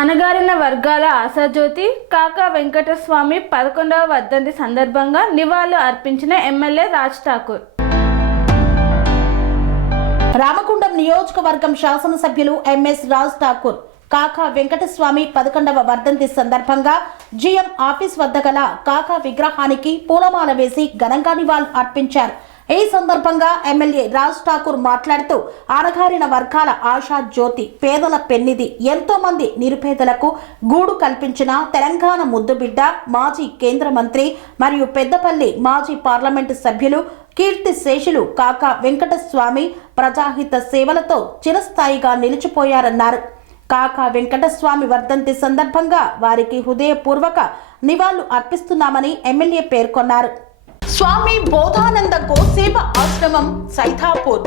అణగారిన వర్గాల ఆశాజ్యోతి కాకా వెంకటస్వామి 11వ వర్ధంతి సందర్భంగా నివాళులు అర్పించిన ఎమ్మెల్యే రాజ్ ఠాకూర్. రామగుండం నియోజకవర్గం శాసనసభ్యులు ఎంఎస్ రాజ్ ఠాకూర్ కాకా వెంకటస్వామి 11వ వర్ధంతి సందర్భంగా జిఎం ఆఫీస్ వద్ద గల కాకా విగ్రహానికి పూలమాల వేసి ఘనంగా నివాళులు అర్పించారు. ఈ సందర్భంగా ఎమ్మెల్యే రాజ్ ఠాకూర్ మాట్లాడుతూ అణగారిన వర్గాల ఆశా జ్యోతి, పేదల పెన్నిది, ఎంతో మంది నిరుపేదలకు గూడు కల్పించిన తెలంగాణ ముద్దుబిడ్డ, మాజీ కేంద్ర మంత్రి మరియు పెద్దపల్లి మాజీ పార్లమెంటు సభ్యులు కీర్తి శేషులు కాకా వెంకటస్వామి ప్రజాహిత సేవలతో చిరస్థాయిగా నిలిచిపోయారన్నారు. కాకా వెంకటస్వామి వర్ధంతి సందర్భంగా వారికి హృదయపూర్వక నివాళులు అర్పిస్తున్నామని ఎమ్మెల్యే పేర్కొన్నారు. స్వామి బోధానంద గోసేవ ఆశ్రమం సైథాపూర్.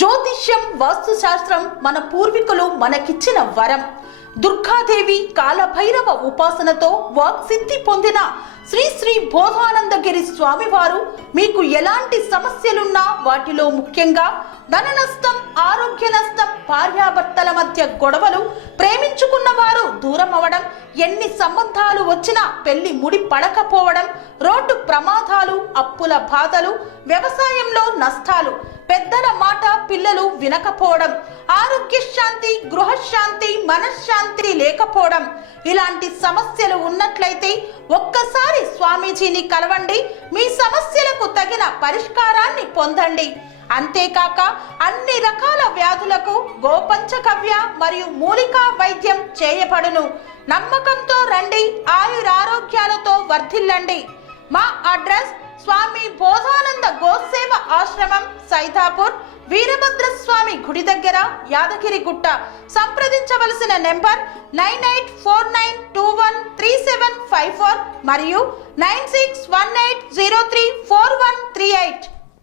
జ్యోతిష్యం, వాస్తుశాస్త్రం మన పూర్వీకులు మనకిచ్చిన వరం. దుర్గాదేవి, కాలభైరవ ఉపాసనతో వాక్సిద్ధి పొందిన శ్రీ శ్రీ బోధానందగిరి స్వామివారు మీకు ఎలాంటి సమస్యలున్నా, వాటిలో ముఖ్యంగా ధన నష్టం, ఆరోగ్య నష్టం, భార్యాభర్తల మధ్య గొడవలు, ప్రేమించుకున్న వారు దూరం అవడం, ఎన్ని సంబంధాలు వచ్చినా పెళ్లి ముడి పడకపోవడం, రోడ్డు ప్రమాదాలు, అప్పుల బాధలు, వ్యవసాయంలో నష్టాలు, పెద్దల మాట పిల్లలు వినకపోవడం, ఆరోగ్య శాంతి, గృహశాంతి, మనశ్శాంతి లేకపోవడం, ఇలాంటి సమస్యలు ఉన్నట్లయితే ఒక్కసారి స్వామీజీని కలవండి. మీ సమస్యలకు తగిన పరిష్కారాన్ని పొందండి. అంతేకాక అన్ని రకాల వ్యాధులకు గోపంచకవ్య మరియు మూలికా వైద్యం చేయబడును. నమ్మకంతో రండి, ఆయురారోగ్యాలతో వర్ధిల్లండి. మా అడ్రస్ స్వామి బోధానంద గోసేవ ఆశ్రమం సైథాపూర్, వీరభద్రస్వామి గుడి దగ్గర, యాదగిరిగుట్ట. సంప్రదించవలసిన నెంబర్ 9849213754 మరియు 9618034138.